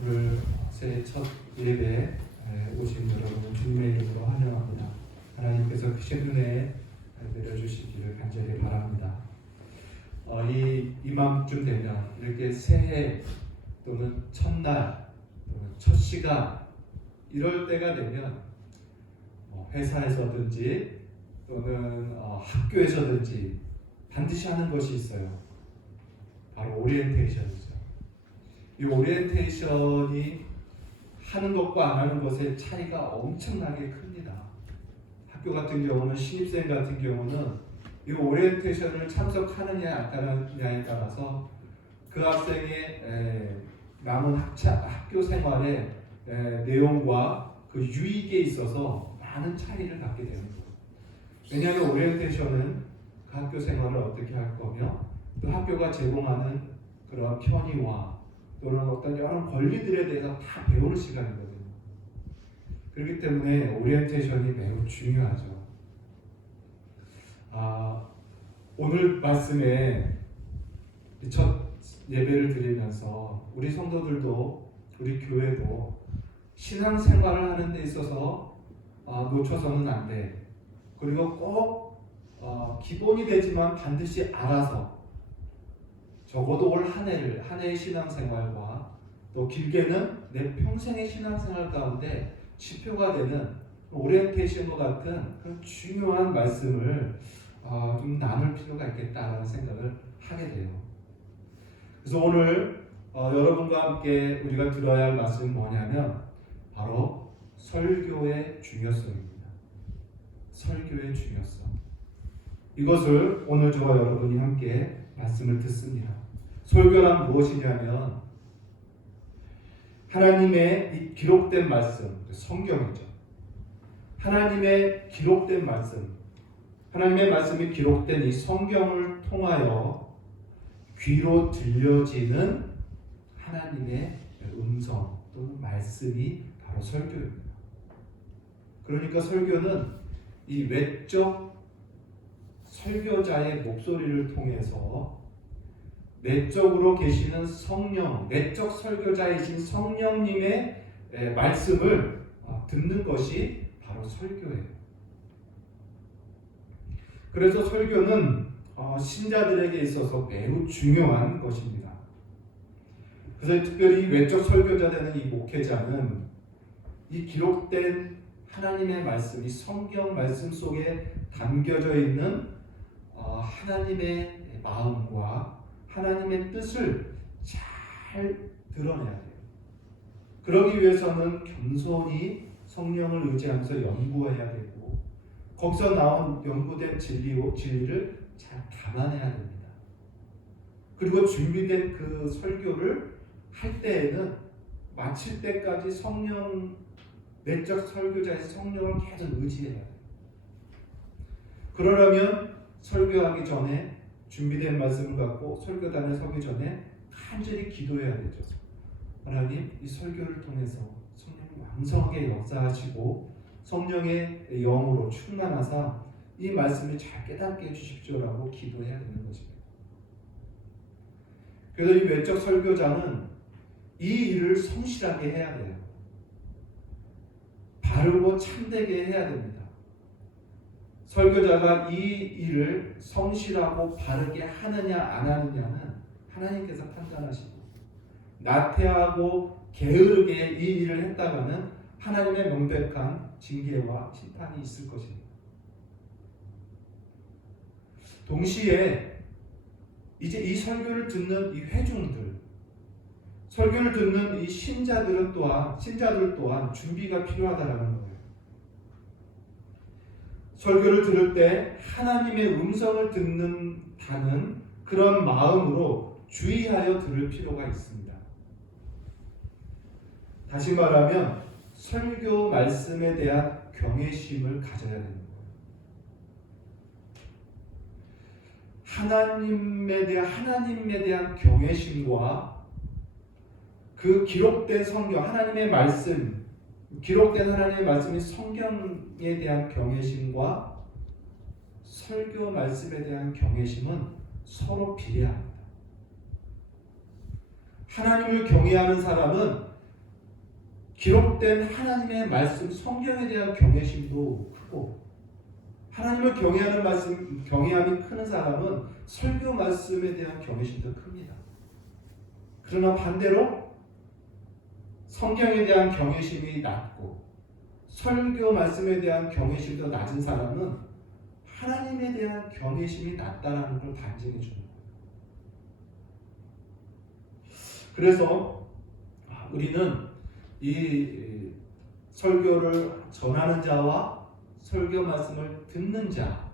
오늘 새해 첫 예배에 오신 여러분을 주님의 이름으로 환영합니다. 하나님께서 크신 은혜 내려주시기를 간절히 바랍니다. 이맘쯤 되면 이렇게 새해 또는 첫날 또는 첫 시간 이럴 때가 되면 회사에서든지 또는 학교에서든지 반드시 하는 것이 있어요. 바로 오리엔테이션이죠. 이 오리엔테이션이 하는 것과 안 하는 것의 차이가 엄청나게 큽니다. 학교 같은 경우는 신입생 같은 경우는 이 오리엔테이션을 참석하느냐 안 하느냐에 따라서 그 학생의 남은 학교 생활의 내용과 그 유익에 있어서 많은 차이를 갖게 되는 거예요. 왜냐하면 오리엔테이션은 그 학교 생활을 어떻게 할 거며 또 학교가 제공하는 그런 편의와 또는 어떤 여러 권리들에 대해서 다 배우는 시간이거든요. 그렇기 때문에 오리엔테이션이 매우 중요하죠. 오늘 말씀에 첫 예배를 드리면서 우리 성도들도 우리 교회도 신앙생활을 하는 데 있어서 놓쳐서는 안 돼. 그리고 꼭 기본이 되지만 반드시 알아서 적어도 올 한 해의 신앙생활과 또 길게는 내 평생의 신앙생활 가운데 지표가 되는 오리엔테이션과 같은 그런 중요한 말씀을 좀 나눌 필요가 있겠다라는 생각을 하게 돼요. 그래서 오늘 여러분과 함께 우리가 들어야 할 말씀이 뭐냐면 바로 설교의 중요성입니다. 설교의 중요성. 이것을 오늘 저와 여러분이 함께 말씀을 듣습니다. 설교란 무엇이냐면 하나님의 이 기록된 말씀, 성경이죠. 하나님의 기록된 말씀, 하나님의 말씀이 기록된 이 성경을 통하여 귀로 들려지는 하나님의 음성 또는 말씀이 바로 설교입니다. 그러니까 설교는 이 외적 설교자의 목소리를 통해서 내적으로 계시는 성령, 내적 설교자이신 성령님의 말씀을 듣는 것이 바로 설교예요. 그래서 설교는 신자들에게 있어서 매우 중요한 것입니다. 그래서 특별히 외적 설교자 되는 이 목회자는 이 기록된 하나님의 말씀, 이 성경 말씀 속에 담겨져 있는 하나님의 마음과 하나님의 뜻을 잘 드러내야 돼요. 그러기 위해서는 겸손히 성령을 의지하면서 연구해야 되고 거기서 나온 연구된 진리를 잘 감안해야 됩니다. 그리고 준비된 그 설교를 할 때에는 마칠 때까지 내적 설교자의 성령을 계속 의지해야 돼요. 그러려면 설교하기 전에 준비된 말씀을 갖고 설교단에 서기 전에 간절히 기도해야 되죠. 하나님, 이 설교를 통해서 성령이 왕성하게 역사하시고 성령의 영으로 충만하사 이 말씀을 잘 깨닫게 해주십시오라고 기도해야 되는 것입니다. 그래서 이 외적 설교자는 이 일을 성실하게 해야 돼요. 바르고 참되게 해야 됩니다. 설교자가 이 일을 성실하고 바르게 하느냐 안 하느냐는 하나님께서 판단하시고 나태하고 게으르게 이 일을 했다가는 하나님의 명백한 징계와 심판이 있을 것입니다. 동시에 이제 이 설교를 듣는 이 회중들, 설교를 듣는 이 신자들 또한 준비가 필요하다라는 거예요. 설교를 들을 때 하나님의 음성을 듣는다는 그런 마음으로 주의하여 들을 필요가 있습니다. 다시 말하면 설교 말씀에 대한 경외심을 가져야 되는 거예요. 하나님에 대한 경외심과 그 기록된 성경, 하나님의 말씀, 기록된 하나님의 말씀이 성경에 대한 경외심과 설교 말씀에 대한 경외심은 서로 비례합니다. 하나님을 경외하는 사람은 기록된 하나님의 말씀, 성경에 대한 경외심도 크고, 하나님을 경외하는 말씀, 경외함이 크는 사람은 설교 말씀에 대한 경외심도 큽니다. 그러나 반대로 성경에 대한 경외심이 낮고 설교 말씀에 대한 경외심도 낮은 사람은 하나님에 대한 경외심이 낮다라는 걸 반증해 주는 거예요. 그래서 우리는 이 설교를 전하는 자와 설교 말씀을 듣는 자,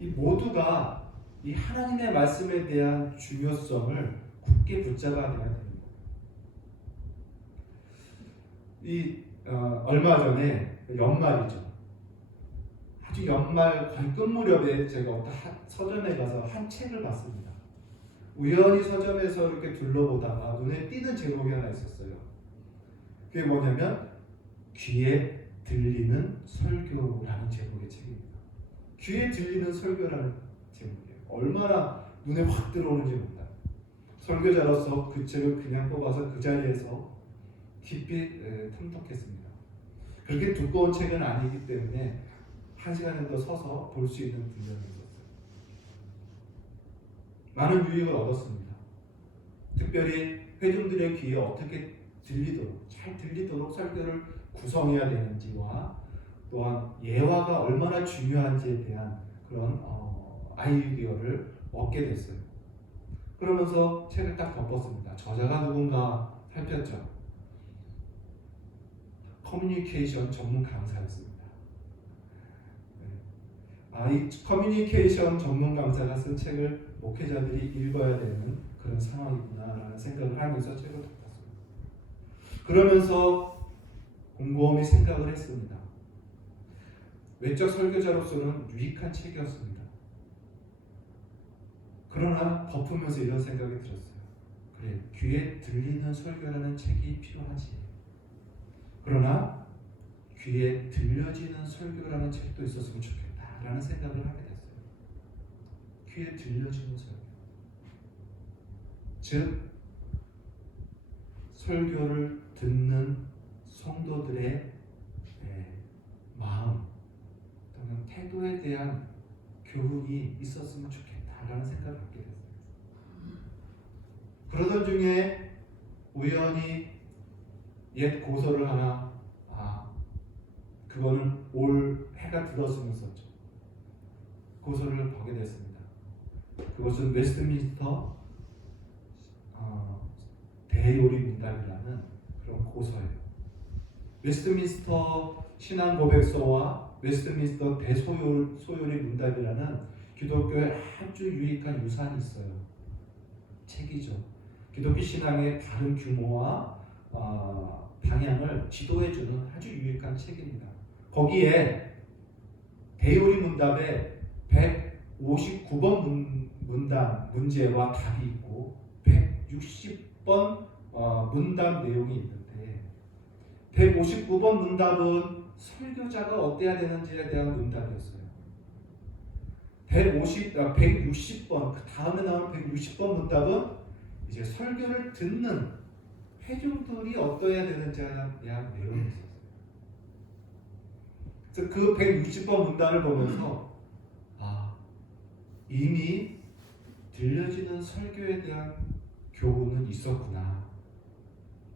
이 모두가 이 하나님의 말씀에 대한 중요성을 굳게 붙잡아야 됩니다. 얼마 전에 연말이죠. 아주 연말 거의 끝 무렵에 제가 어떤 서점에 가서 한 책을 봤습니다. 우연히 서점에서 이렇게 둘러보다가 눈에 띄는 제목이 하나 있었어요. 그게 뭐냐면 귀에 들리는 설교라는 제목의 책입니다. 귀에 들리는 설교라는 제목이에요. 얼마나 눈에 확 들어오는지 몰라요. 설교자로서 그 책을 그냥 뽑아서 그 자리에서 깊이 탐독했습니다. 그렇게 두꺼운 책은 아니기 때문에 한 시간 정도 서서 볼 수 있는 분량이 있었어요. 많은 유익을 얻었습니다. 특별히 회중들의 귀에 어떻게 들리도록, 잘 들리도록 설교를 구성해야 되는지와 또한 예화가 얼마나 중요한지에 대한 그런 아이디어를 얻게 됐어요. 그러면서 책을 딱 덮었습니다. 저자가 누군가 살폈죠. 커뮤니케이션 전문 강사였습니다. 이 커뮤니케이션 전문 강사가 쓴 책을 목회자들이 읽어야 되는 그런 상황이구나라는 생각을 하면서 책을 덮었어요. 그러면서 곰곰이 생각을 했습니다. 외적 설교자로서는 유익한 책이었습니다. 그러나 덮으면서 이런 생각이 들었어요. 그래, 귀에 들리는 설교라는 책이 필요하지. 그러나 귀에 들려지는 설교라는 책도 있었으면 좋겠다라는 생각을 하게 됐어요. 귀에 들려지는 설교. 즉 설교를 듣는 성도들의 마음 또는 태도에 대한 교훈이 있었으면 좋겠다라는 생각을 갖게 됐어요. 그러던 중에 우연히 옛 고서를 하나, 그거는 올 해가 들었으면서죠. 고서를 보게 됐습니다. 그것은 웨스트민스터 대요리 문답이라는 그런 고서예요. 웨스트민스터 신앙 고백서와 웨스트민스터 대소요리 문답이라는 기독교의 아주 유익한 유산이 있어요. 책이죠. 기독교 신앙의 다른 규모와 방향을 지도해주는 아주 유익한 책입니다. 거기에 대요리 문답에 159번 문제와 답이 있고 160번 문답 내용이 있는데 159번 문답은 설교자가 어때야 되는지에 대한 문답이었어요. 160번 그 다음에 나오는 160번 문답은 이제 설교를 듣는 회중들이 어떠해야 되는지에 대한 내용이 있었어요. 그래서 그 160번 문단을 보면서 이미 들려지는 설교에 대한 교훈은 있었구나,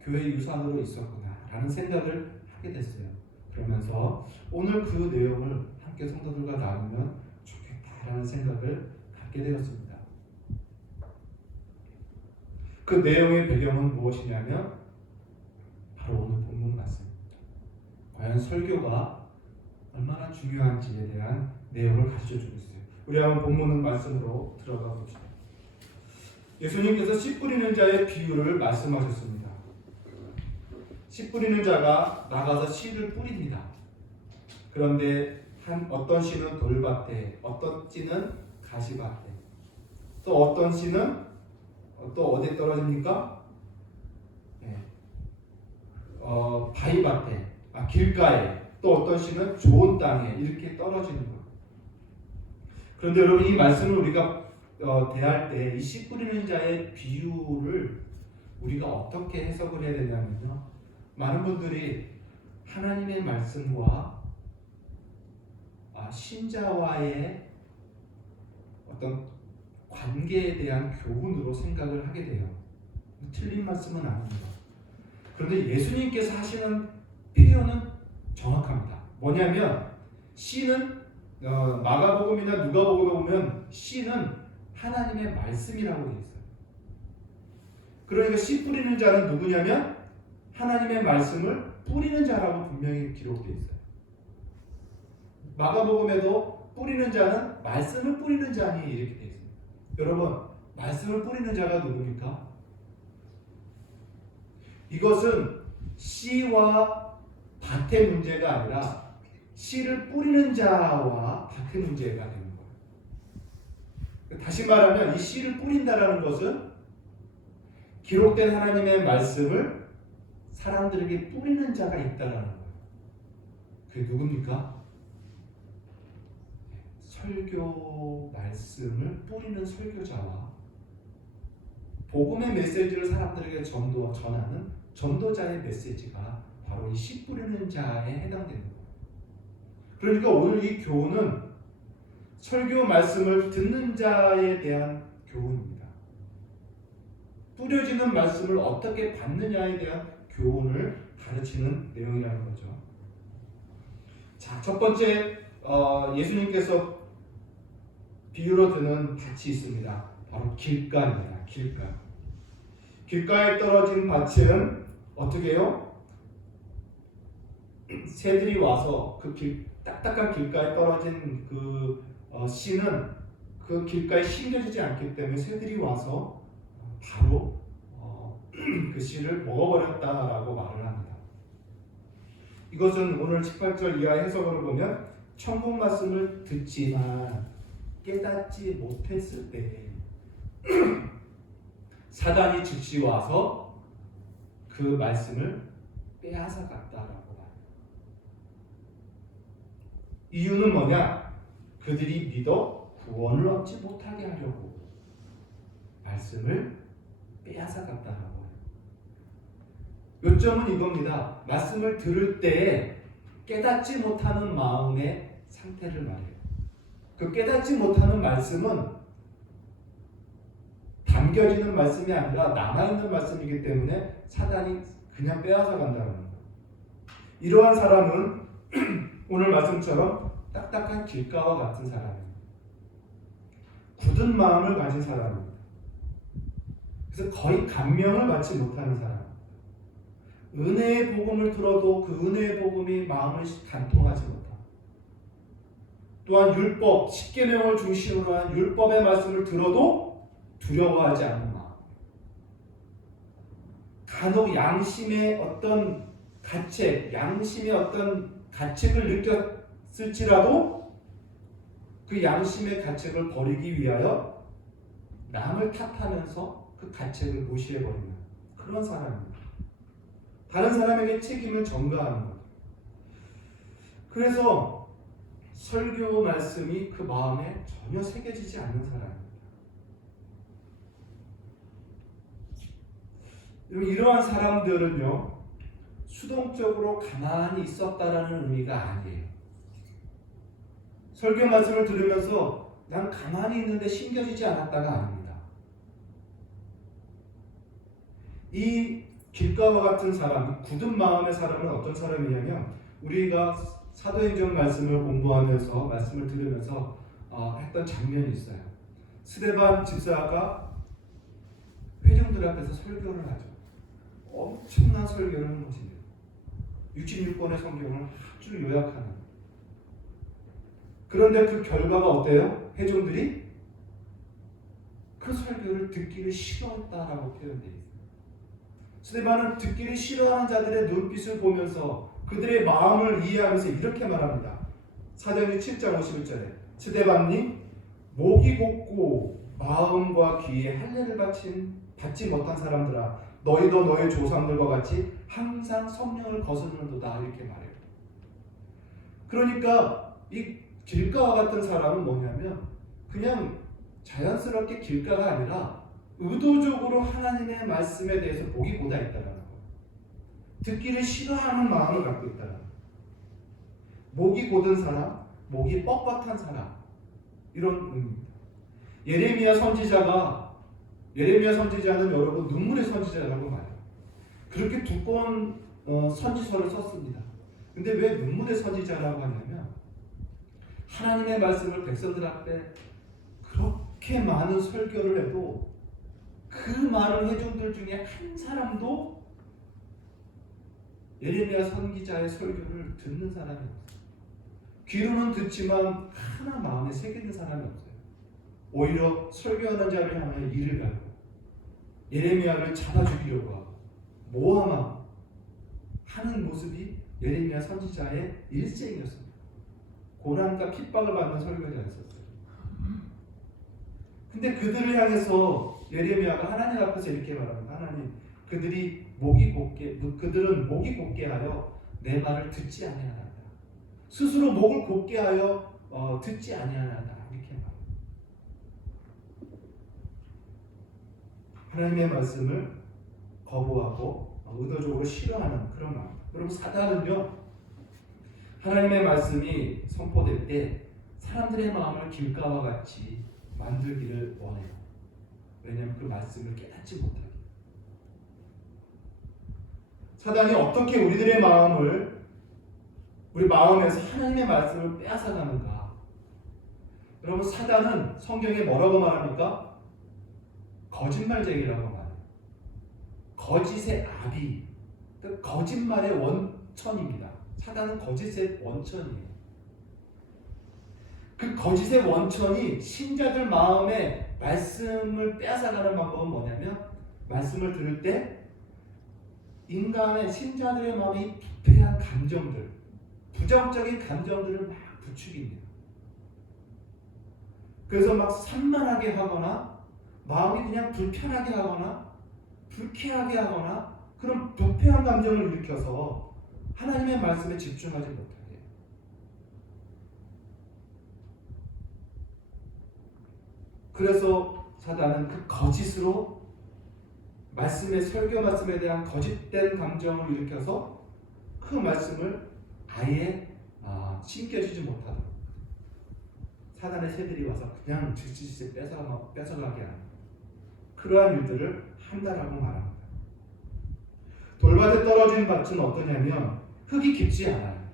교회 유산으로 있었구나 라는 생각을 하게 됐어요. 그러면서 오늘 그 내용을 함께 성도들과 나누면 좋겠다라는 생각을 갖게 되었습니다. 그 내용의 배경은 무엇이냐면 바로 오늘 본문 말씀입니다. 과연 설교가 얼마나 중요한지에 대한 내용을 가르쳐주고 있어요. 우리 한번 본문 말씀으로 들어가 봅시다. 예수님께서 씨 뿌리는 자의 비유를 말씀하셨습니다. 씨 뿌리는 자가 나가서 씨를 뿌립니다. 그런데 어떤 씨는 돌밭에, 어떤 씨는 가시밭에, 또 어떤 씨는 또 어디에 떨어집니까? 바위밭에, 길가에, 또 어떤 씨는 좋은 땅에 이렇게 떨어지는 거예요. 그런데 여러분, 이 말씀을 우리가 대할 때 이 씨 뿌리는 자의 비유를 우리가 어떻게 해석을 해야 되냐면요, 많은 분들이 하나님의 말씀과 신자와의 어떤 관계에 대한 교훈으로 생각을 하게 돼요. 틀린 말씀은 아닙니다. 그런데 예수님께서 하시는 표현은 정확합니다. 뭐냐면 씨는 마가복음이나 누가복음에 보면 씨는 하나님의 말씀이라고 되어 있어요. 그러니까 씨 뿌리는 자는 누구냐면 하나님의 말씀을 뿌리는 자라고 분명히 기록되어 있어요. 마가복음에도 뿌리는 자는 말씀을 뿌리는 자니 이렇게 되어 있습니다. 여러분, 말씀을 뿌리는 자가 누굽니까? 이것은 씨와 밭의 문제가 아니라 씨를 뿌리는 자와 밭의 문제가 되는 거예요. 다시 말하면 이 씨를 뿌린다라는 것은 기록된 하나님의 말씀을 사람들에게 뿌리는 자가 있다라는 거예요. 그게 누굽니까? 설교 말씀을 뿌리는 설교자와 복음의 메시지를 사람들에게 전하는 전도자의 메시지가 바로 이 씨 뿌리는 자에 해당되는 거예요. 그러니까 오늘 이 교훈은 설교 말씀을 듣는 자에 대한 교훈입니다. 뿌려지는 말씀을 어떻게 받느냐에 대한 교훈을 가르치는 내용이라는 거죠. 자, 첫 번째 예수님께서 비유로 드는 밭이 있습니다. 바로 길가입니다. 길가. 길가에 떨어진 밭은 어떻게 해요? 새들이 와서 그 딱딱한 길가에 떨어진 그 씨는 그 길가에 심겨지지 않기 때문에 새들이 와서 바로 그 씨를 먹어버렸다라고 말을 합니다. 이것은 오늘 18절 이하 해석으로 보면 천국 말씀을 듣지만 깨닫지 못했을 때 사단이 즉시 와서 그 말씀을 빼앗아 갔다라고 말합니다. 이유는 뭐냐? 그들이 믿어 구원을 얻지 못하게 하려고 말씀을 빼앗아 갔다라고 해요. 요점은 이겁니다. 말씀을 들을 때 깨닫지 못하는 마음의 상태를 말해요. 그 깨닫지 못하는 말씀은 담겨지는 말씀이 아니라 남아있는 말씀이기 때문에 사단이 그냥 빼앗아 간다는 거예요. 이러한 사람은 오늘 말씀처럼 딱딱한 길가와 같은 사람입니다. 굳은 마음을 가진 사람입니다. 그래서 거의 감명을 받지 못하는 사람. 은혜의 복음을 들어도 그 은혜의 복음이 마음을 간통하지 못합니다. 또한 율법, 십계명을 중심으로 한 율법의 말씀을 들어도 두려워하지 않는 마음. 간혹 양심의 어떤 가책을 느꼈을지라도 그 양심의 가책을 버리기 위하여 남을 탓하면서 그 가책을 무시해버리는 그런 사람입니다. 다른 사람에게 책임을 전가하는 것. 그래서 설교 말씀이 그 마음에 전혀 새겨지지 않는 사람입니다. 이러한 사람들은요, 수동적으로 가만히 있었다라는 의미가 아니에요. 설교 말씀을 들으면서 난 가만히 있는데 신겨지지 않았다가 아닙니다. 이 길가와 같은 사람, 굳은 마음의 사람은 어떤 사람이냐면 우리가 사도행전 말씀을 공부하면서 말씀을 들으면서 했던 장면이 있어요. 스데반 집사가 회중들 앞에서 설교를 하죠. 엄청난 설교를 하는 것입니다. 66권의 성경을 아주 요약하는. 그런데 그 결과가 어때요? 회중들이 그 설교를 듣기를 싫어했다라고 표현되어 있어요. 스데반은 듣기를 싫어하는 자들의 눈빛을 보면서 그들의 마음을 이해하면서 이렇게 말합니다. 사도행전 7장 51절에 스데반님, 목이 곧고 마음과 귀에 할례를 받지 못한 사람들아, 너희도 너희 조상들과 같이 항상 성령을 거스르는도다, 이렇게 말해요. 그러니까 이 길가와 같은 사람은 뭐냐면 그냥 자연스럽게 길가가 아니라 의도적으로 하나님의 말씀에 대해서 목이 고다 있다는 거예요. 듣기를 싫어하는 마음을 갖고 있다. 목이 곧은 사람, 목이 뻣뻣한 사람, 이런 의미입니다. 예레미야 선지자는 여러분 눈물의 선지자라고 말해요. 그렇게 두꺼운 선지서를 썼습니다. 근데 왜 눈물의 선지자라고 하냐면 하나님의 말씀을 백성들 앞에 그렇게 많은 설교를 해도 그 많은 회중들 중에 한 사람도 예레미야 선지자의 설교를 듣는 사람이 없어요. 귀로는 듣지만 하나 마음에 새기는 사람이 없어요. 오히려 설교하는 자를 향하여 이를 갈고 예레미야를 잡아 죽이려고 하고 모함하고 하는 모습이 예레미야 선지자의 일생이었습니다. 고난과 핍박을 받는 설교자였었어요. 근데 그들을 향해서 예레미야가 하나님 앞에서 이렇게 말합니다. 하나님, 그들은 목이 곧게 하여 내 말을 듣지 아니하나이다. 스스로 목을 곧게 하여 듣지 아니하나이다. 이렇게 말합니다. 하나님의 말씀을 거부하고 의도적으로 싫어하는 그런 마음. 그리고 사단은요, 하나님의 말씀이 선포될 때 사람들의 마음을 길가와 같이 만들기를 원해요. 왜냐하면 그 말씀을 깨닫지 못하게. 사단이 어떻게 우리 마음에서 하나님의 말씀을 빼앗아가는가? 여러분, 사단은 성경에 뭐라고 말합니까? 거짓말쟁이라고 말해요. 거짓의 아비, 거짓말의 원천입니다. 사단은 거짓의 원천이에요. 그 거짓의 원천이 신자들 마음에 말씀을 빼앗아가는 방법은 뭐냐면, 말씀을 들을 때 인간의 신자들의 마음이 부패한 감정들, 부정적인 감정들을 막 부추깁니다. 그래서 막 산만하게 하거나 마음이 그냥 불편하게 하거나 불쾌하게 하거나 그런 부패한 감정을 일으켜서 하나님의 말씀에 집중하지 못하게 해요. 그래서 사단은 그 거짓으로 설교 말씀에 대한 거짓된 감정을 일으켜서 그 말씀을 아예 신겨지지 못하도록 사단의 새들이 와서 그냥 즉시 뺏어가게 하는 그러한 일들을 한다라고 말합니다. 돌밭에 떨어진 밭은 어떠냐면 흙이 깊지 않아요.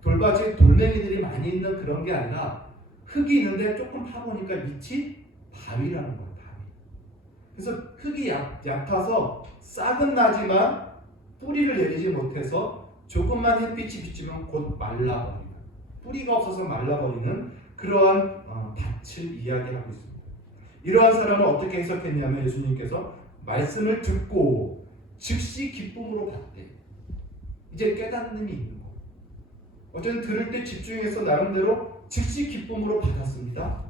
돌밭에 돌멩이들이 많이 있는 그런 게 아니라 흙이 있는데 조금 파보니까 밑이 바위라는 거예요. 그래서 흙이 얕아서 싹은 나지만 뿌리를 내리지 못해서 조금만 햇빛이 비치면 곧 말라버리는, 뿌리가 없어서 말라버리는 그러한 밭을 이야기하고 있습니다. 이러한 사람을 어떻게 해석했냐면 예수님께서 말씀을 듣고 즉시 기쁨으로 받대. 이제 깨닫음이 있는 거. 어쨌든 들을 때 집중해서 나름대로 즉시 기쁨으로 받았습니다.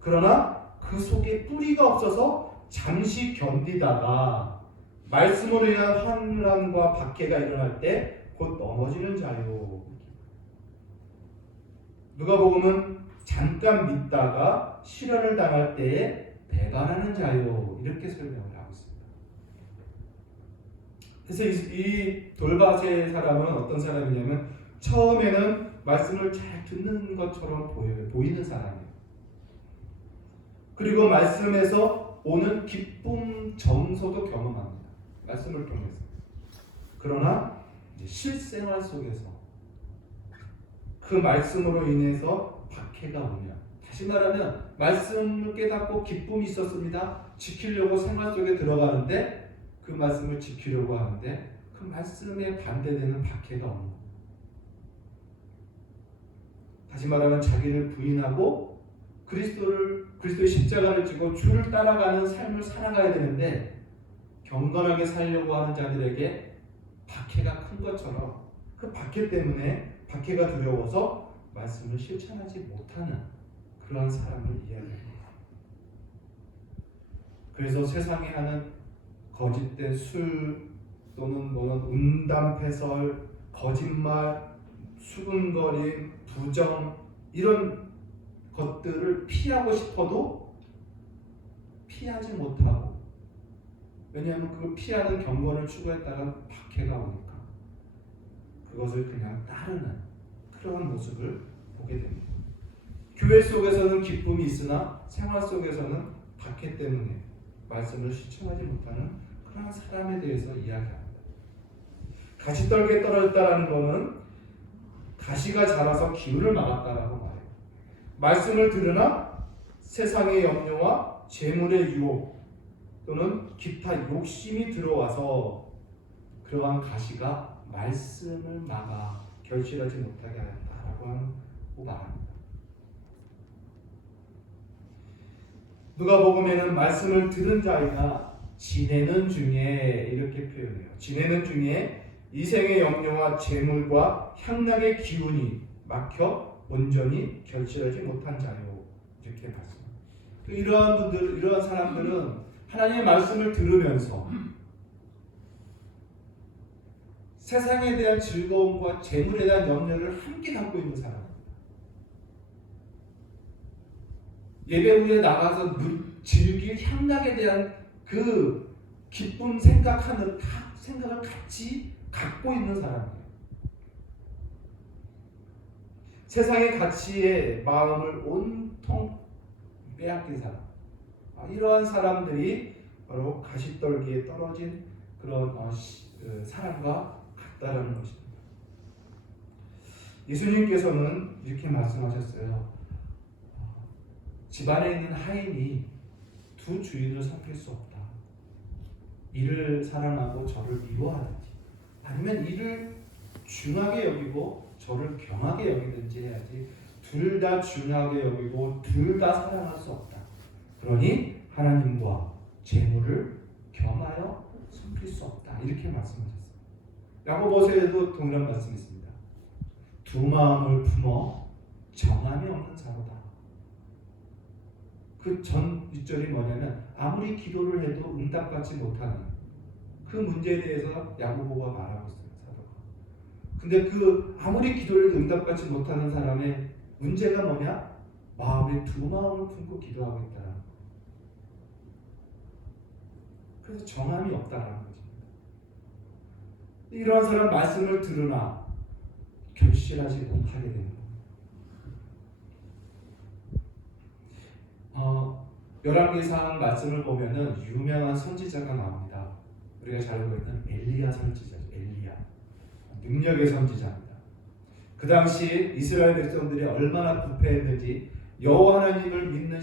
그러나 그 속에 뿌리가 없어서 잠시 견디다가 말씀으로 인한 환란과 박해가 일어날 때 곧 넘어지는 자요. 누가복음은 잠깐 믿다가 시련을 당할 때에 배반하는 자요. 이렇게 설명을 하고 있습니다. 그래서 이 돌밭의 사람은 어떤 사람이냐면 처음에는 말씀을 잘 듣는 것처럼 보이는 사람이에요. 그리고 말씀에서 오는 기쁨 정서도 경험합니다. 말씀을 통해서. 그러나 실생활 속에서 그 말씀으로 인해서 박해가 오면, 다시 말하면 말씀을 깨닫고 기쁨이 있었습니다. 지키려고 생활 속에 들어가는데 그 말씀을 지키려고 하는데 그 말씀에 반대되는 박해가 오는 겁니다. 다시 말하면 자기를 부인하고 그리스도의 십자가를 지고 주를 따라가는 삶을 살아가야 되는데 경건하게 살려고 하는 자들에게 박해가 큰 것처럼 그 박해 때문에 박해가 두려워서 말씀을 실천하지 못하는 그러한 사람을 이야기합니다. 그래서 세상에 하는 거짓된 술 또는 음담패설, 거짓말, 수근거림, 부정 이런 것들을 피하고 싶어도 피하지 못하고 왜냐하면 그걸 피하는 경건을 추구했다가 박해가 오니까 그것을 그냥 따르는 그러한 모습을 보게 됩니다. 교회 속에서는 기쁨이 있으나 생활 속에서는 박해 때문에 말씀을 실천하지 못하는 그러한 사람에 대해서 이야기합니다. 가시떨기에 떨어졌다라는 것은 가시가 자라서 기운을 막았다라고 말해요. 말씀을 들으나 세상의 염려와 재물의 유혹 또는 기타 욕심이 들어와서 그러한 가시가 말씀을 막아 결실하지 못하게 하였다라고 말합니다. 누가복음에는 말씀을 들은 자가 지내는 중에 이렇게 표현해요. 지내는 중에 이생의 염려와 재물과 향락의 기운이 막혀 온전히 결실하지 못한 자요. 이렇게 봤습니다. 이러한 분들, 이러한 사람들은 하나님의 말씀을 들으면서 세상에 대한 즐거움과 재물에 대한 염려를 함께 갖고 있는 사람입니다. 예배 후에 나가서 즐길 향락에 대한 그 기쁨 생각을 같이 갖고 있는 사람이에요. 세상의 가치에 마음을 온통 빼앗긴 사람. 이러한 사람들이 바로 가시떨기에 떨어진 그런 사람과 같다라는 것입니다. 예수님께서는 이렇게 말씀하셨어요. 집안에 있는 하인이 두 주인을 섬길 수 없다. 이를 사랑하고 저를 미워하든지 아니면 이를 중하게 여기고 저를 경하게 여기든지 해야지 둘 다 중하게 여기고 둘 다 사랑할 수 없다. 그러니 하나님과 재물을 겸하여 섬길 수 없다. 이렇게 말씀하셨어요. 야고보서에도 동일한 말씀이 있습니다. 두 마음을 품어 정함이 없는 자로다. 그 전 1절이 뭐냐면 아무리 기도를 해도 응답받지 못하는 그 문제에 대해서 야고보가 말하고 있어요. 사도가. 근데 그 아무리 기도를 해도 응답받지 못하는 사람의 문제가 뭐냐? 마음에 두 마음을 품고 기도하고 있다는 거. 그래서 정함이 없다라는 거죠. 이러한 사람 말씀을 들으나 결실하지 못하게 되는 겁니다. 열왕기상 말씀을 보면은 유명한 선지자가 나옵니다. 우리가 잘 알고 있는 엘리야 선지자죠. 엘리야. 능력의 선지자입니다. 그 당시 이스라엘 백성들이 얼마나 부패했는지 여호와 하나님을 믿는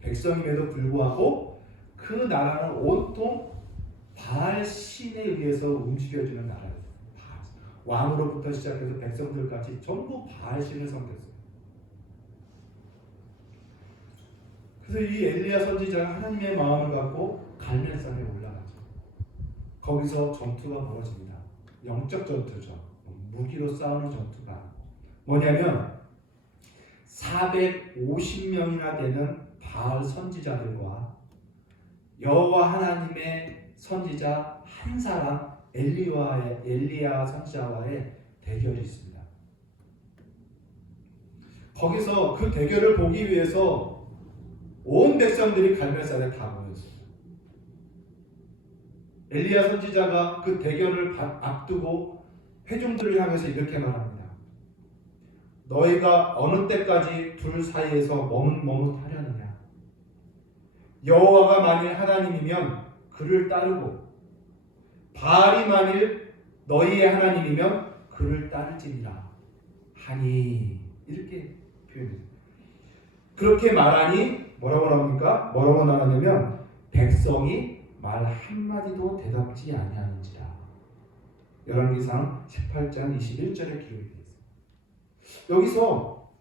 백성임에도 불구하고 그 나라는 온통 바알 신에 의해서 움직여지는 나라였어요. 왕으로부터 시작해서 백성들까지 전부 바알 신을 섬겼어요. 그래서 이 엘리야 선지자가 하나님의 마음을 갖고 갈멜산에 올라가죠. 거기서 전투가 벌어집니다. 영적 전투죠. 무기로 싸우는 전투가 뭐냐면 450명이나 되는 바알 선지자들과 여호와 하나님의 선지자 한 사람 엘리야 선지자와의 대결이 있습니다. 거기서 그 대결을 보기 위해서 온 백성들이 갈멜산에 다 모였어요. 엘리야 선지자가 그 대결을 앞두고 회중들을 향해서 이렇게 말합니다. 너희가 어느 때까지 둘 사이에서 머뭇머뭇하려느냐? 여호와가 만일 하나님이면 그를 따르고 바알이 만일 너희의 하나님이면 그를 따르지니라 하니 이렇게 표현합니다. 그렇게 말하니 뭐라고 나옵니까? 뭐라고 나오냐면 백성이 말 한마디도 대답지 아니하는지라. 열왕기상 18장 21절에 기록이 되어 있습니다. 여기서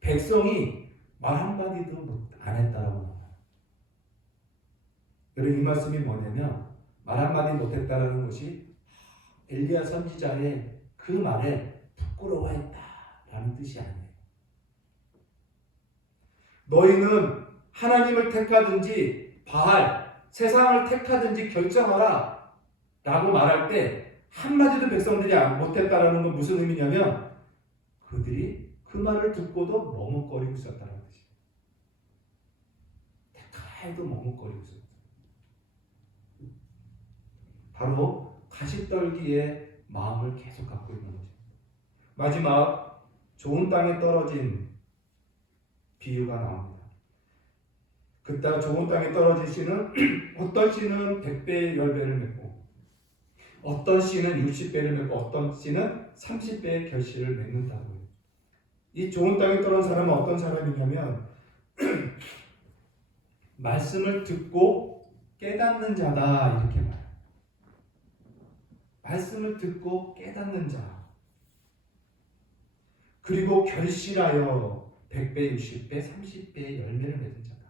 백성이 말 한마디도 안 했다라고 나와요. 여러분 이 말씀이 뭐냐면 말 한마디 못했다라는 것이 엘리야 선지자의 그 말에 부끄러워했다라는 뜻이 아니에요. 너희는 하나님을 택하든지 바알, 세상을 택하든지 결정하라 라고 말할 때 한마디도 백성들이 못했다라는 건 무슨 의미냐면 그들이 그 말을 듣고도 머뭇거리고 있었다는 뜻이에요. 택하여도 머뭇거리고 있었어요. 바로 가시떨기의 마음을 계속 갖고 있는 거죠. 마지막 좋은 땅에 떨어진 비유가 나옵니다. 그따 좋은 땅에 떨어진 씨는 어떤 씨는 100배, 10배를 맺고 어떤 씨는 60배를 맺고 어떤 씨는 30배의 결실을 맺는다고요. 이 좋은 땅에 떨어진 사람은 어떤 사람이냐면 말씀을 듣고 깨닫는 자다 이렇게 말해요. 말씀을 듣고 깨닫는 자. 그리고 결실하여 100배, 60배, 30배의 열매를 맺은 자다.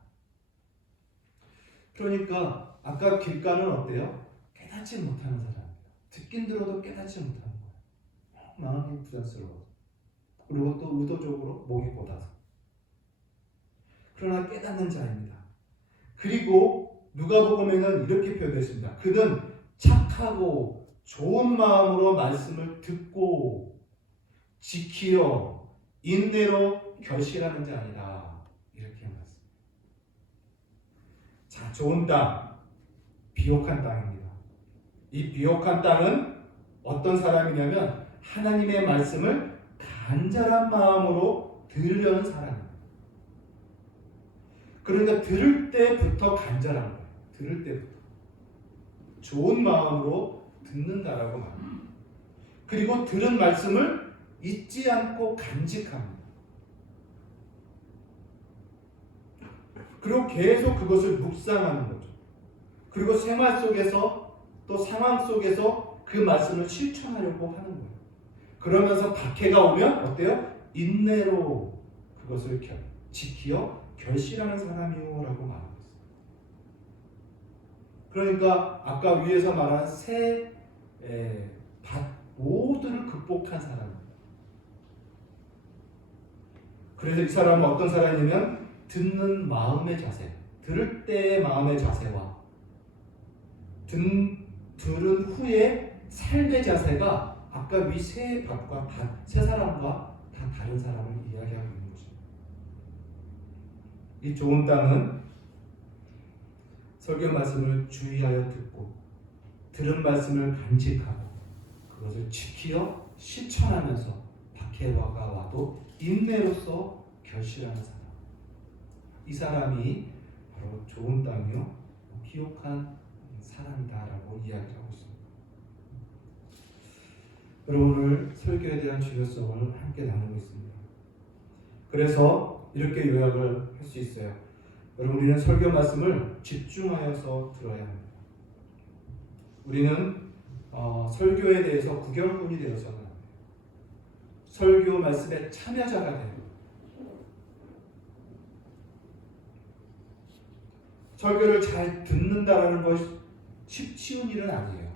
그러니까 아까 길가는 어때요? 깨닫지 못하는 사람이에요. 듣긴 들어도 깨닫지 못하는 거예요. 마음이 부담스러워서. 그리고 또 의도적으로 목이 곧아서. 그러나 깨닫는 자입니다. 그리고 누가복음에는 이렇게 표현했습니다. 그는 착하고 좋은 마음으로 말씀을 듣고 지키어 인내로 결실하는 자니라 이렇게 말했습니다. 자, 좋은 땅, 비옥한 땅입니다. 이 비옥한 땅은 어떤 사람이냐면 하나님의 말씀을 간절한 마음으로 들으려는 사람입니다. 그러니까 들을 때부터 간절한 거예요. 들을 때부터 좋은 마음으로 듣는다라고 말합니다. 그리고 들은 말씀을 잊지 않고 간직합니다. 그리고 계속 그것을 묵상하는 거죠. 그리고 생활 속에서 또 상황 속에서 그 말씀을 실천하려고 하는 거예요. 그러면서 박해가 오면 어때요? 인내로 그것을 지키어 결실하는 사람이요라고 말하고 있어요. 그러니까 아까 위에서 말한 세 모두를 극복한 사람입니다. 그래서 이 사람은 어떤 사람이냐면 듣는 마음의 자세, 들을 때의 마음의 자세와 들은 후에 삶의 자세가 아까 위 세 밭과 세 사람과 다 다른 사람을 이야기하고 있는 것입니다. 이 좋은 땅은 설교 말씀을 주의하여 듣고 들은 말씀을 간직하고 그것을 지키어 실천하면서 박해가 와도 인내로서 결실하는 사람. 이 사람이 바로 좋은 땅이요 비옥한 사람이다라고 이야기하고 있습니다. 여러분 오늘 설교에 대한 중요성을 함께 나누고 있습니다. 그래서 이렇게 요약을 할 수 있어요. 여러분 우리는 설교 말씀을 집중하여서 들어야 합니다. 우리는 설교에 대해서 구경꾼이 되어서는 안 돼요. 설교 말씀에 참여자가 돼요. 설교를 잘 듣는다라는 것이 쉬운 일은 아니에요.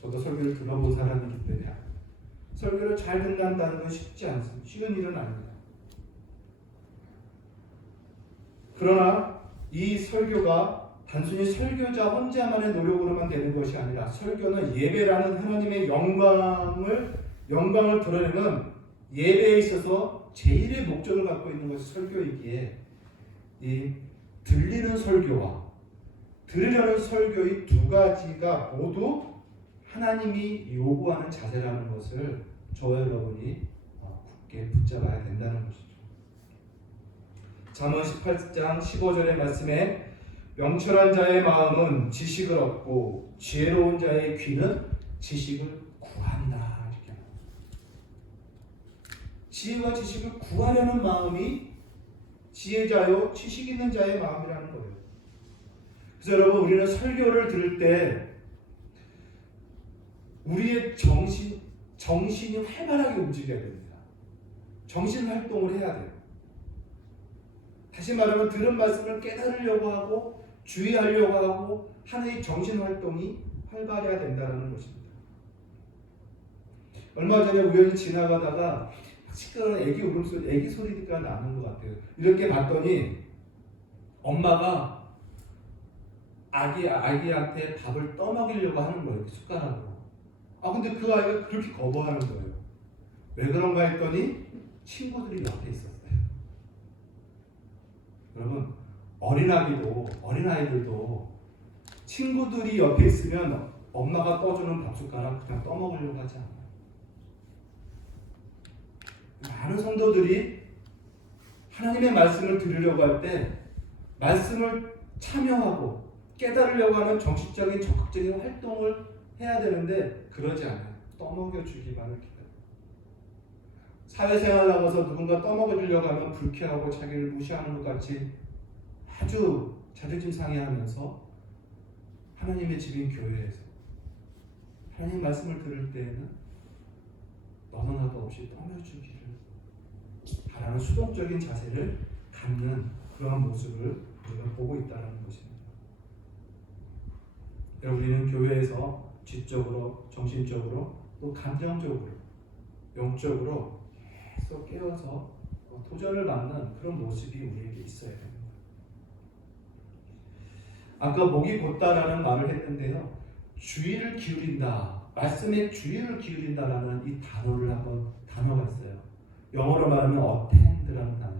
저도 설교를 들어본 사람이기 때문에 설교를 잘 듣는다는 건 쉽지 않습니다. 쉬운 일은 아닙니다. 그러나 이 설교가 단순히 설교자 혼자만의 노력으로만 되는 것이 아니라 설교는 예배라는 하나님의 영광을 드러내는 예배에 있어서 제일의 목적을 갖고 있는 것이 설교이기에 이 들리는 설교와 들으려는 설교의 두 가지가 모두 하나님이 요구하는 자세라는 것을 저와 여러분이 굳게 붙잡아야 된다는 것이죠. 잠언 18장 15절의 말씀에 명철한 자의 마음은 지식을 얻고 지혜로운 자의 귀는 지식을 구한다 이렇게 합니다. 지혜와 지식을 구하려는 마음이 지혜자요 지식 있는 자의 마음이라는 거예요. 그래서 여러분 우리는 설교를 들을 때 우리의 정신이 활발하게 움직여야 됩니다. 정신 활동을 해야 돼요. 다시 말하면 들은 말씀을 깨달으려고 하고 주의하려고 하고 하는 이 정신 활동이 활발해야 된다는 것입니다. 얼마 전에 우연히 지나가다가 시끄러운 애기 울음소리, 애기 소리가 나는 것 같아요. 이렇게 봤더니 엄마가 아기한테 밥을 떠먹이려고 하는 거예요. 숟가락으로. 근데 그 아이가 그렇게 거부하는 거예요. 왜 그런가 했더니 친구들이 옆에 있었어요. 여러분 어린아이들도 친구들이 옆에 있으면 엄마가 떠주는 밥숟가락 그냥 떠먹으려고 하지 않아요. 많은 성도들이 하나님의 말씀을 들으려고 할 때 말씀을 참여하고 깨달으려고 하는 정신적인 적극적인 활동을 해야 되는데 그러지 않아요. 떠먹여주기만을 기다려요. 사회생활 나가서 누군가 떠먹여주려고 하면 불쾌하고 자기를 무시하는 것 같이 아주 자존심 상해하면서 하나님의 집인 교회에서 하나님 말씀을 들을 때에는 너나 나도 없이 떠먹여주기를 바라는 수동적인 자세를 갖는 그런 모습을 우리가 보고 있다는 것입니다. 우리는 교회에서 지적으로, 정신적으로, 또 감정적으로, 영적으로 계속 깨어서 도전을 받는 그런 모습이 우리에게 있어야 됩니다. 아까 목이 곧다라는 말을 했는데요. 주의를 기울인다, 말씀에 주의를 기울인다라는 이 단어가 있어요. 영어로 말하면 attend라는 단어예요.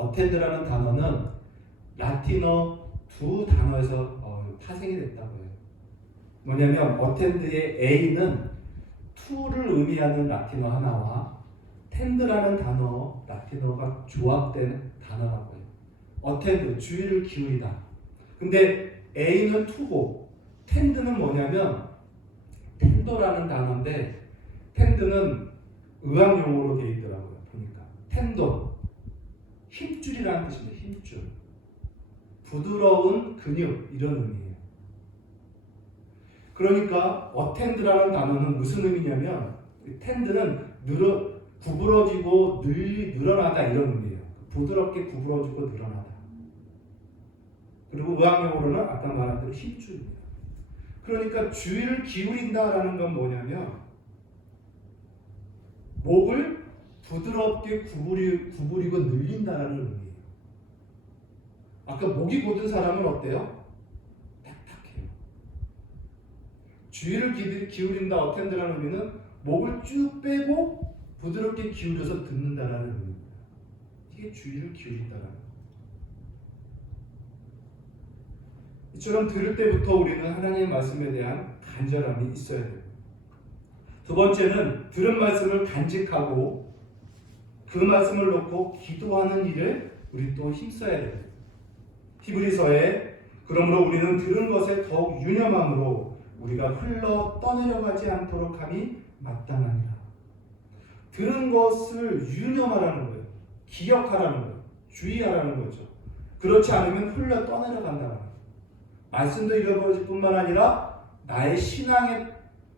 attend라는 단어는 라틴어 두 단어에서 파생이 됐다고 해요. 뭐냐면 attend의 A는 to를 의미하는 라틴어 하나와 tend라는 단어 라틴어가 조합된 단어라고 해요. attend, 주의를 기울이다. 근데 A는 to고 tend는 뭐냐면 tender라는 단어인데 tend는 의학용어로 되어 있더라고요. 보니까 tender, 힘줄이라는 뜻입니다. 힘줄, 부드러운 근육 이런 의미예요. 그러니까 attend라는 단어는 무슨 의미냐면 tend는 구부러지고 늘어나다 이런 의미예요. 부드럽게 구부러지고 늘어나다. 그리고 의학용어로는 아까 말한 대로 힘줄입니다. 그러니까 주의를 기울인다라는 건 뭐냐면 목을 부드럽게 구부리고 늘린다라는 의미예요. 아까 목이 곧은 사람은 어때요? 딱딱해요. 주의를 기울인다 어텐드라는 의미는 목을 쭉 빼고 부드럽게 기울여서 듣는다라는 의미입니다. 이게 주의를 기울인다라는 거예요. 이처럼 들을 때부터 우리는 하나님의 말씀에 대한 간절함이 있어야 돼요. 두 번째는 들은 말씀을 간직하고 그 말씀을 놓고 기도하는 일에 우리 또 힘써야 돼요. 히브리서에 그러므로 우리는 들은 것에 더욱 유념함으로 우리가 흘러 떠내려가지 않도록 함이 마땅하니라. 들은 것을 유념하라는 거예요. 기억하라는 거예요. 주의하라는 거죠. 그렇지 않으면 흘러 떠내려간다는 거예요. 말씀도 잃어버릴 뿐만 아니라 나의 신앙의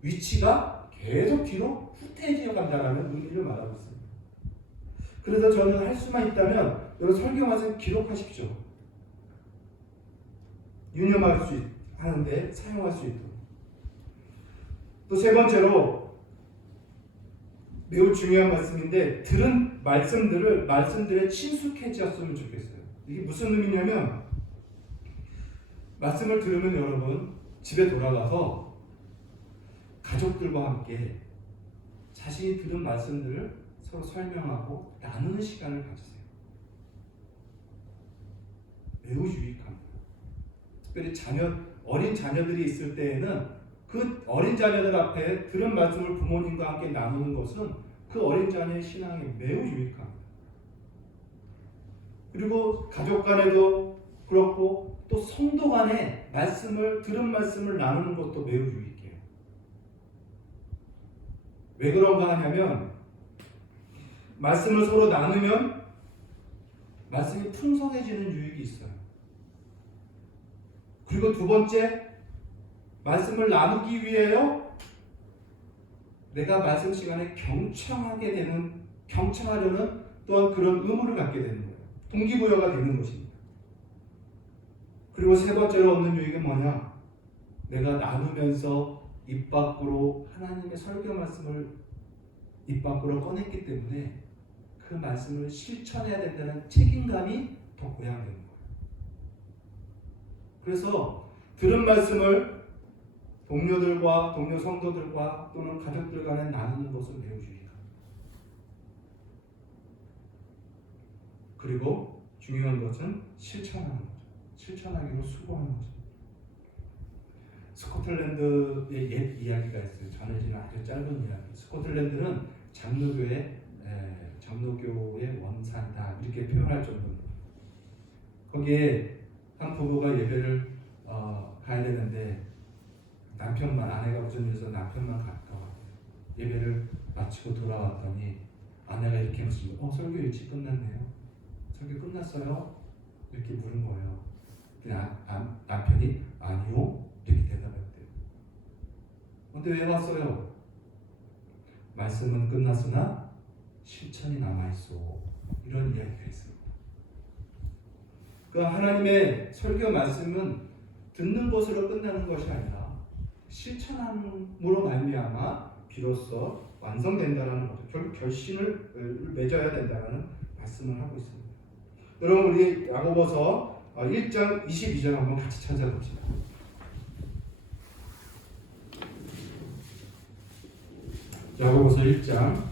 위치가 계속 뒤로 후퇴해져 간다는 의미를 말하고 있습니다. 그래서 저는 할 수만 있다면 여러분 설교 말씀 기록하십시오. 유념할 수 하는데 사용할 수 있도록. 또 세 번째로 매우 중요한 말씀인데 들은 말씀들에 친숙해졌으면 좋겠어요. 이게 무슨 의미냐면 말씀을 들으면 여러분 집에 돌아가서 가족들과 함께 자신이 들은 말씀들을 서로 설명하고 나누는 시간을 가지세요. 매우 유익합니다. 특별히 어린 자녀들이 있을 때에는 그 어린 자녀들 앞에 들은 말씀을 부모님과 함께 나누는 것은 그 어린 자녀의 신앙에 매우 유익합니다. 그리고 가족 간에도 그렇고 또 성도 간에 들은 말씀을 나누는 것도 매우 유익해요. 왜 그런가 하냐면 말씀을 서로 나누면 말씀이 풍성해지는 유익이 있어요. 그리고 두 번째, 말씀을 나누기 위해요 내가 말씀 시간에 경청하려는 또한 그런 의무를 갖게 되는 거예요. 동기부여가 되는 것입니다. 그리고 세 번째로 얻는 유익은 뭐냐? 내가 나누면서 입 밖으로 하나님의 설교 말씀을 입 밖으로 꺼냈기 때문에 그 말씀을 실천해야 된다는 책임감이 더 고양되는 거예요. 그래서 들은 말씀을 동료 성도들과 또는 가족들 간에 나누는 것은 매우 유익합니다. 그리고 중요한 것은 실천하는 거죠. 실천하기로 수고하는 거죠. 스코틀랜드의 옛 이야기가 있어요. 전해지는 아주 짧은 이야기. 스코틀랜드는 장로교의 원산이다 이렇게 표현할 정도입니다. 거기에 한 부부가 예배를 가야 되는데 아내가 무슨 일에서 남편만 갔다 왔대요. 예배를 마치고 돌아왔더니 아내가 이렇게 묻습니다. 설교 일찍 끝났네요. 설교 끝났어요? 이렇게 물은 거예요. 남편이 아니요 이렇게 대답했대요. 근데 왜 왔어요? 말씀은 끝났으나 실천이 남아있어. 이런 이야기가 있습니다. 그 하나님의 설교 말씀은 듣는 것으로 끝나는 것이 아니라 실천함으로 말미암아 비로소 완성된다라는 거죠. 결국 결심을 맺어야 된다는 말씀을 하고 있습니다. 여러분 우리 야고보서 1장 22절 한번 같이 찾아봅시다. 야고보서 1장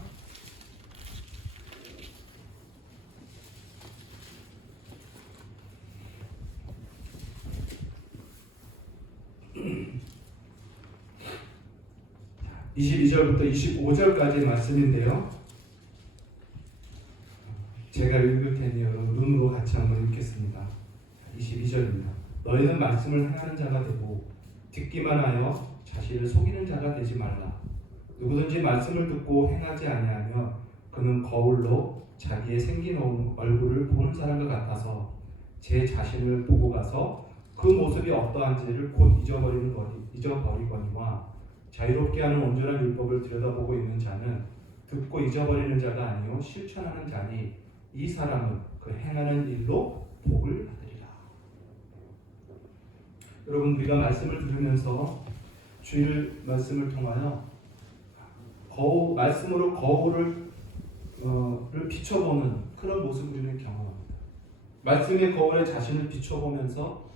22절부터 25절까지의 말씀인데요. 제가 읽을 테니 여러분 눈으로 같이 한번 읽겠습니다. 22절입니다. 너희는 말씀을 행하는 자가 되고 듣기만 하여 자신을 속이는 자가 되지 말라. 누구든지 말씀을 듣고 행하지 아니하면 그는 거울로 자기의 생긴 얼굴을 보는 사람과 같아서 제 자신을 보고 가서 그 모습이 어떠한지를 곧 잊어버리거니와 자유롭게 하는 온전한 율법을 들여다보고 있는 자는 듣고 잊어버리는 자가 아니요 실천하는 자니 이 사람은 그 행하는 일로 복을 받으리라. 여러분 우리가 말씀을 들으면서 주일 말씀을 통하여 말씀으로 거울을 비춰보는 그런 모습을 우리는 경험합니다. 말씀의 거울에 자신을 비춰보면서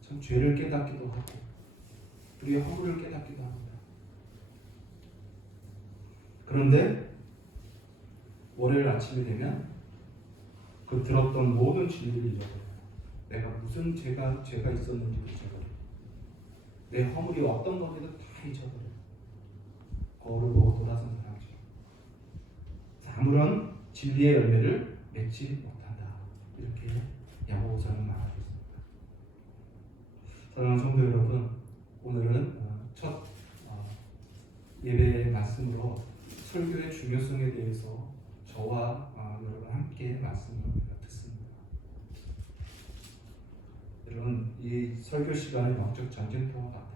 참 죄를 깨닫기도 하고 우리의 허물을 깨닫기도 합니다. 그런데 월요일 아침이 되면 그 들었던 모든 진리를 잊어버려요. 내가 무슨 죄가 있었는지도 잊어버려요. 내 허물이 어떤 건지도 다 잊어버려요. 거울을 보고 돌아선 사람이죠. 아무런 진리의 열매를 맺지 못한다. 이렇게 야고보서는 말하고 있습니다. 사랑하는 성도 여러분, 오늘은 첫 예배의 말씀으로 설교의 중요성에 대해서 저와 여러분 함께 말씀을 듣습니다. 여러분 이 설교 시간은 영적 전쟁터와 같아요.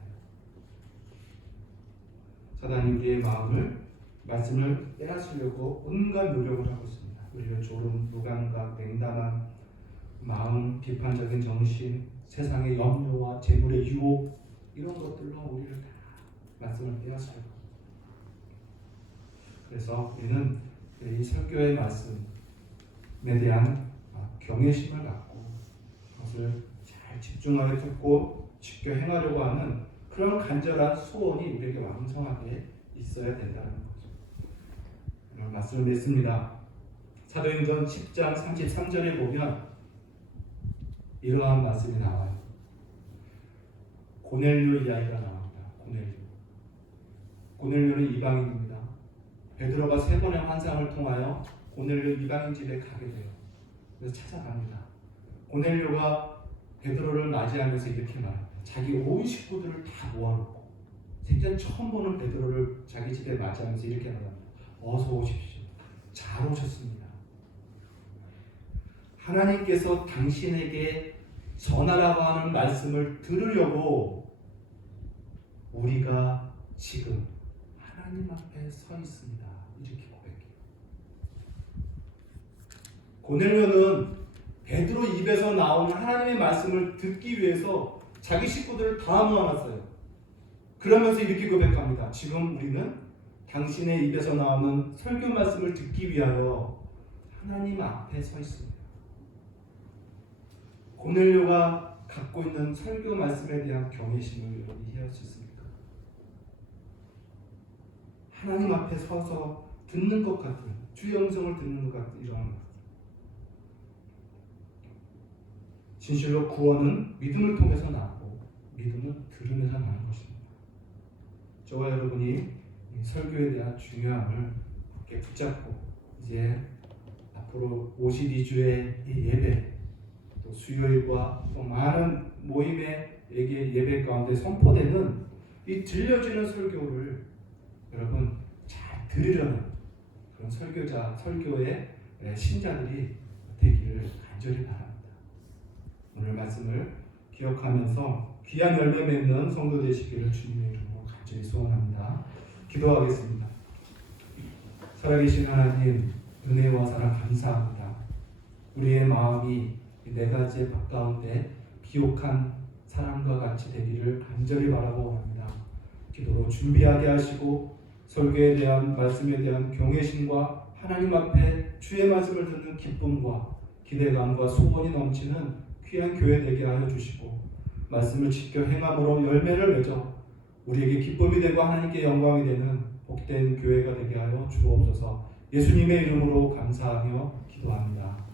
사단이 우리의 마음을 말씀을 빼앗으려고 온갖 노력을 하고 있습니다. 우리를 졸음, 무감각, 냉담한 마음, 비판적인 정신, 세상의 염려와 재물의 유혹 이런 것들로 우리를 다 말씀을 빼앗으려고 합니다. 그래서 우리는 이 설교의 말씀에 대한 경외심을 갖고 그것을 잘 집중하게 듣고 지켜 행하려고 하는 그런 간절한 소원이 우리에게 왕성하게 있어야 된다는 거죠. 오늘 말씀을 맺습니다. 사도행전 10장 33절에 보면 이러한 말씀이 나와요. 고넬료 이야기가 나옵니다. 고넬료는 이방인입니다. 베드로가 3번의 환상을 통하여 고넬료 이방인 집에 가게 돼요. 그래서 찾아갑니다. 고넬료가 베드로를 맞이하면서 이렇게 말합니다. 자기 온 식구들을 다 모아놓고 생전 처음 보는 베드로를 자기 집에 맞이하면서 이렇게 말합니다. 어서 오십시오. 잘 오셨습니다. 하나님께서 당신에게 전하라고 하는 말씀을 들으려고 우리가 지금 하나님 앞에 서 있습니다. 이렇게 고백해요. 고넬료는 베드로 입에서 나오는 하나님의 말씀을 듣기 위해서 자기 식구들을 다 모아놨어요. 그러면서 이렇게 고백합니다. 지금 우리는 당신의 입에서 나오는 설교 말씀을 듣기 위하여 하나님 앞에 서 있습니다. 고넬료가 갖고 있는 설교 말씀에 대한 경외심을 여러분 이해할 수 있습니까? 하나님 앞에 서서 듣는 것 같은, 주의 음성을 듣는 것 같은 이런 것. 진실로 구원은 믿음을 통해서 나고 믿음은 들으면서 나는 것입니다. 저와 여러분이 이 설교에 대한 중요함을 굳게 붙잡고 이제 앞으로 52주의 이 예배 또 수요일과 또 많은 모임의 예배 가운데 선포되는 이 들려지는 설교를 여러분 잘 들으려는 그런 설교의 신자들이 되기를 간절히 바랍니다. 오늘 말씀을 기억하면서 귀한 열매 맺는 성도 되시기를 주님의 이름으로 간절히 소원합니다. 기도하겠습니다. 살아계신 하나님, 은혜와 사랑 감사합니다. 우리의 마음이 이 네 가지의 밥 가운데 비옥한 사랑과 같이 되기를 간절히 바라고 합니다. 기도로 준비하게 하시고 설교에 대한 말씀에 대한 경외심과 하나님 앞에 주의 말씀을 듣는 기쁨과 기대감과 소원이 넘치는 귀한 교회 되게 하여 주시고 말씀을 지켜 행함으로 열매를 맺어 우리에게 기쁨이 되고 하나님께 영광이 되는 복된 교회가 되게 하여 주옵소서. 예수님의 이름으로 감사하며 기도합니다.